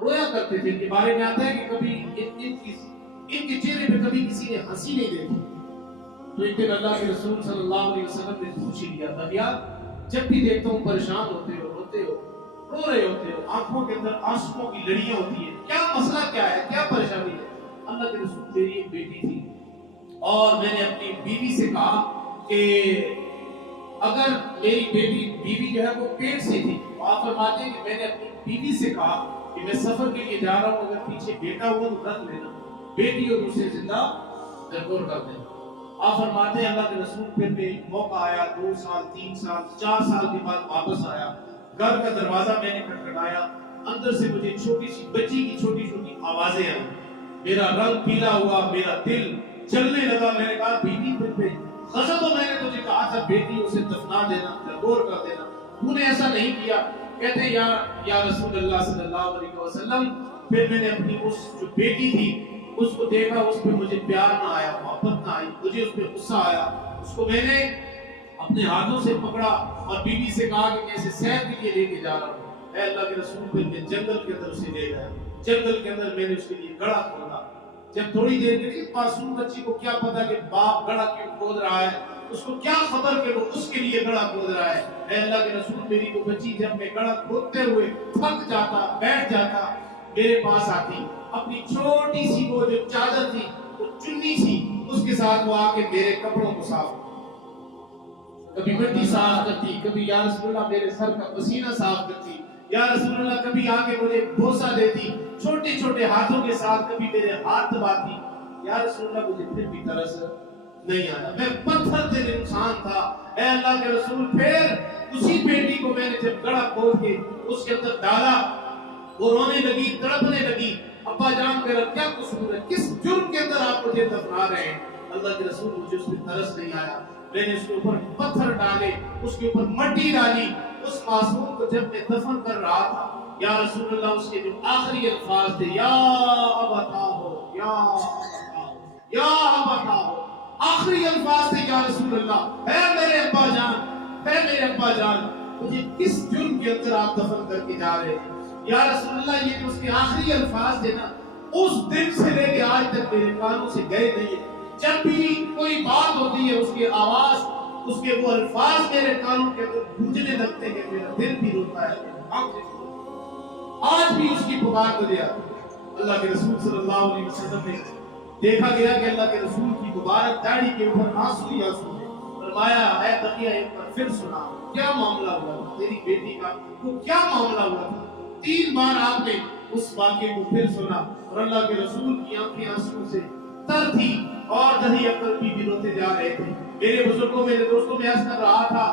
رویا کرتے تھے. ان کے بارے میں آتا ہے کہ کبھی ان کے چہرے پہ کبھی کسی نے ہنسی نہیں دیکھی. تو ایک دن اللہ کے رسول صلی اللہ علیہ وسلم نے پوچھ لیا تھا, یار جب بھی دیکھتا ہوں پریشان ہوتے ہو, روتے ہو, رو رہے ہوتے ہو, آنکھوں کے اندر آنسوؤں کی لڑیاں ہوتی ہیں, کیا مسئلہ کیا ہے, کیا پریشانی ہے؟ اللہ کے رسول, میری ایک بیٹی تھی اور میں نے اپنی بیوی سے کہا کہ اگر میری بیوی جو ہے وہ پیٹ سے تھی, آپ فرماتے ہیں کہ میں نے اپنی بیوی سے کہا کہ میں سفر کے لیے جا رہا ہوں, اگر پیچھے بیٹا ہوا تو رکھ لینا, بیٹی اور اسے زندہ ضرور کر دینا. آپ فرماتے ہیں اللہ کے رسول پھر میں موقع آیا, 2 سال 3 سال 4 سال کے بعد واپس آیا, گھر کا دروازہ میں نے کھٹکھٹایا, اندر سے مجھے چھوٹی سی بچی کی چھوٹی چھوٹی آوازیں آئیں, میرا رنگ پیلا ہوا, میرا دل چلنے لگا. میں نے کہا بیٹی پھر پہ غضب, تو میں نے تجھے کہا تھا بیٹی اسے دفنا دینا, ضرور کر دینا, تو نے ایسا نہیں کیا. کہتے ہیں یا رسول اللہ صلی اللہ علیہ وسلم, پھر میں نے اپنی اس جو بیٹی تھی اس کو دیکھا, اس پہ مجھے پیار نہ آیا, محبت نہ آئی, مجھے اس پہ غصہ آیا. اس کو میں نے اپنے ہاتھوں سے پکڑا اور بیوی سے کہا کہ میں اسے سیر کے لیے لے کے جا رہا ہوں. اے اللہ کے رسول, پھر میں جنگل کے اندر اسے لے گیا. جنگل کے اندر میں نے اس کے لیے گڑھا کھودا. جب تھوڑی دیر کے لیے معصوم بچی کو کیا پتا کہ باپ گڑھا کیوں کھود رہا ہے, اس کو کیا خبر کہ وہ اس کے لیے گڑھا کھود رہا ہے. اے اللہ کے رسول, میری وہ بچی جب میں گڑھا کھودتے ہوئے تھک جاتا, بیٹھ جاتا, میرے پاس آتی, اپنی چھوٹی سی وہ جو چادر تھی, وہ چنی تھی, اس کے ساتھ وہ آ کے میرے کپڑوں کو صاف, کبھی مٹی صاف کرتی, کبھی یا رسول اللہ میرے سر کا پسینہ صاف کرتی, یا رسول اللہ کبھی آ کے مجھے بوسہ دیتی چھوٹے چھوٹے ہاتھوں کے ساتھ, کبھی میرے ہاتھ دباتی. یا رسول اللہ مجھے پھر بھی ترس نہیں آیا, میں پتھر دل انسان تھا. اے اللہ کے رسول, پھر اسی بیٹی کو میں نے جب گڑھا کھود کے اس کے اندر ڈالا, وہ رونے لگی, تڑپنے لگی, ابا جان میرا کیا قصور ہے, کس جرم کے اندر آپ مجھے دفنا رہے ہیں؟ اللہ کے رسول, مجھے اس پہ ترس نہیں آیا. میں نے اس کے اوپر پتھر ڈالے, اس کے اوپر مٹی ڈالی. اس معصوم کو جب میں دفن کر رہا تھا, یا رسول اللہ, اس کے جو آخری الفاظ تھے, یا ابتا ہو, یا ابتا ہو, یا ابتا ہو, آخری الفاظ تھے یا رسول اللہ, اے میرے ابا جان, اے میرے ابا جان, مجھے کس جرم کے اندر آپ دفن کر کے جا رہے ہیں؟ یا رسول اللہ, یہ جو اس کے آخری الفاظ تھے نا, اس دن سے لے کے آج تک میرے کانوں سے گئے نہیں ہیں. جب بھی کوئی بات ہوتی ہے, اس کی آواز, اس کے وہ الفاظ میرے کانوں کے اندر گونجنے لگتے ہیں, میرا دل بھی روتا ہے, آج بھی اس کی پکار مجھے آتی ہے. اللہ کے رسول صلی اللہ علیہ وسلم نے دیکھا گیا کہ اللہ کے رسول کی مبارک داڑھی کے اوپر آنسو ہی آنسو ہے. فرمایا, اے تقیہ, ایک بار پھر سنا, کیا معاملہ ہوا تھا تیری بیٹی کا, وہ کیا معاملہ ہوا تھا؟ 3 بار آپ نے اس واقعے کو پھر سنا, اور اللہ کے رسول کی آنکھیں آنسو سے تر تھی, اور دہی عقل بھی روتے جا رہے تھے. میرے بزرگوں, میرے دوستوں, میں عرض کر رہا تھا